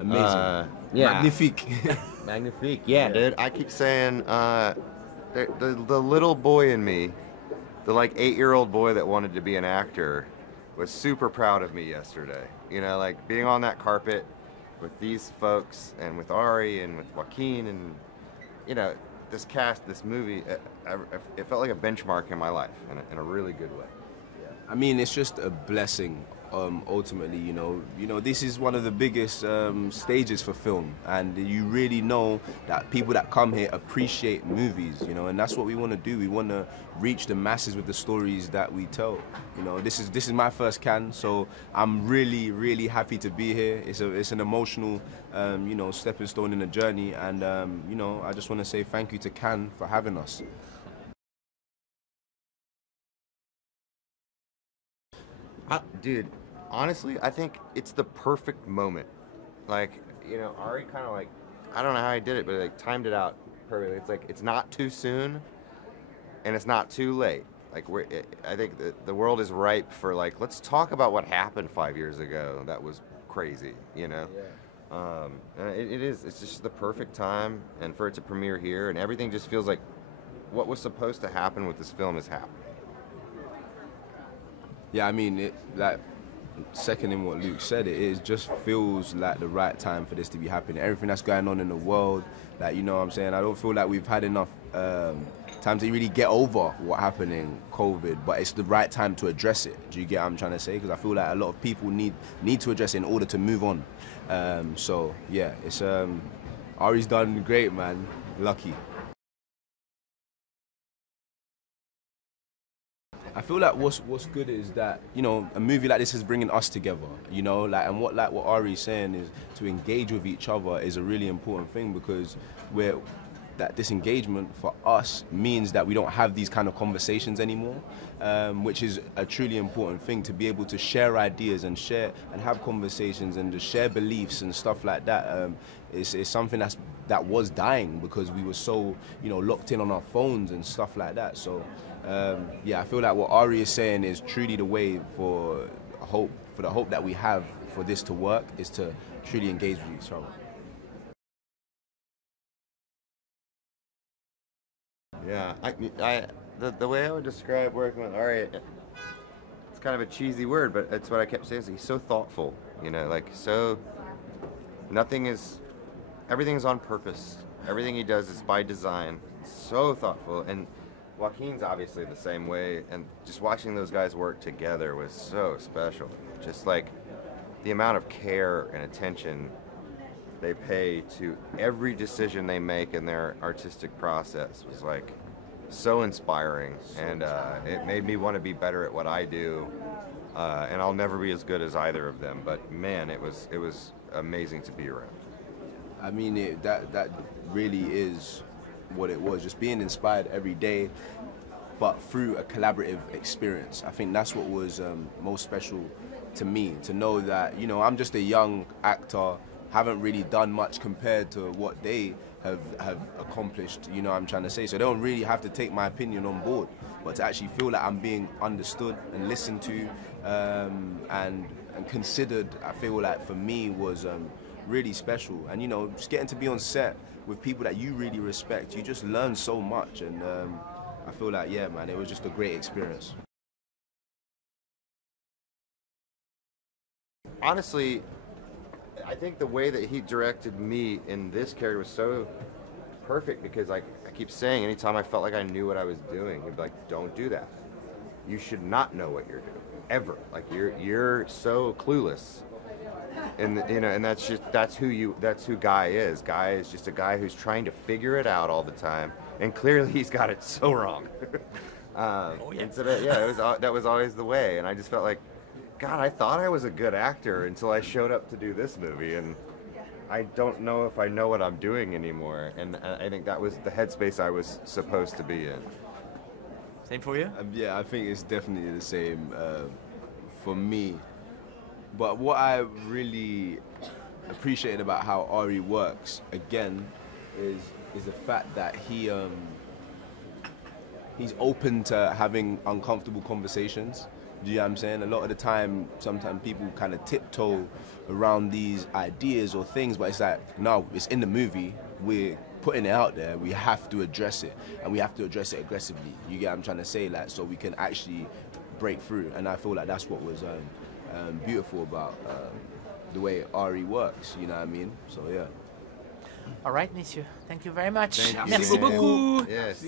Amazing. Yeah. Magnifique. Magnifique. Yeah, dude. I keep saying the little boy in me, the like 8-year-old boy that wanted to be an actor, was super proud of me yesterday. You know, like being on that carpet with these folks and with Ari and with Joaquin and, you know, this cast, this movie, it felt like a benchmark in my life in a really good way. I mean, it's just a blessing. Ultimately, you know, this is one of the biggest stages for film, and you really know that people that come here appreciate movies, you know, and that's what we want to do. We want to reach the masses with the stories that we tell. You know, this is my first Cannes, so I'm really happy to be here. It's an emotional, you know, stepping stone in the journey, and you know, I just want to say thank you to Cannes for having us. Dude, honestly, I think it's the perfect moment. Like, you know, Ari kind of like, I don't know how he did it, but like timed it out perfectly. It's like, it's not too soon and it's not too late. Like, I think the world is ripe for like, let's talk about what happened 5 years ago. That was crazy, you know? Yeah. It's just the perfect time, and for it to premiere here, and everything just feels like what was supposed to happen with this film is happening. Yeah, I mean, like, seconding what Luke said, it just feels like the right time for this to be happening. Everything that's going on in the world, like, you know what I'm saying? I don't feel like we've had enough time to really get over what happened in COVID, but it's the right time to address it. Do you get what I'm trying to say? Because I feel like a lot of people need to address it in order to move on. So, yeah, it's Ari's done great, man. Lucky. I feel like what's good is that, you know, a movie like this is bringing us together, you know, like, and what Ari's saying is to engage with each other is a really important thing, because that disengagement for us means that we don't have these kind of conversations anymore, which is a truly important thing, to be able to share ideas and have conversations and to share beliefs and stuff like that. It's something that was dying because we were so, you know, locked in on our phones and stuff like that. So yeah, I feel like what Ari is saying is truly the way for the hope that we have for this to work, is to truly engage with each other. Yeah, the way I would describe working with Ari, it's kind of a cheesy word, but it's what I kept saying. He's so thoughtful, you know, like everything is on purpose. Everything he does is by design. So thoughtful, and Joaquin's obviously the same way, and just watching those guys work together was so special. Just like the amount of care and attention they pay to every decision they make in their artistic process was like so inspiring, and it made me want to be better at what I do, and I'll never be as good as either of them, but man, it was amazing to be around. I mean, that really is what it was, just being inspired every day, but through a collaborative experience. I think that's what was most special to me, to know that, you know, I'm just a young actor, haven't really done much compared to what they have accomplished, you know what I'm trying to say. So they don't really have to take my opinion on board, but to actually feel like I'm being understood and listened to and considered, I feel like for me was really special. And, you know, just getting to be on set with people that you really respect, you just learn so much, and I feel like, yeah, man, it was just a great experience. Honestly, I think the way that he directed me in this character was so perfect, because like I keep saying, anytime I felt like I knew what I was doing, he'd be like, don't do that. You should not know what you're doing, ever. Like you're so clueless. And you know, and that's who Guy is. Guy is just a guy who's trying to figure it out all the time, and clearly he's got it so wrong. And so that was always the way, and I just felt like, God, I thought I was a good actor until I showed up to do this movie, and I don't know if I know what I'm doing anymore. And I think that was the headspace I was supposed to be in. Same for you? Yeah, I think it's definitely the same for me. But what I really appreciated about how Ari works, again, is the fact that he's open to having uncomfortable conversations. Do you know what I'm saying? A lot of the time, sometimes people kind of tiptoe around these ideas or things, but it's like, no, it's in the movie, we're putting it out there, we have to address it, and we have to address it aggressively. You get what I'm trying to say? Like, so we can actually break through, and I feel like that's what was beautiful about the way Ari works, you know what I mean? So yeah. All right, messieurs. Thank you very much. Thank you, Merci man. beaucoup. Yes.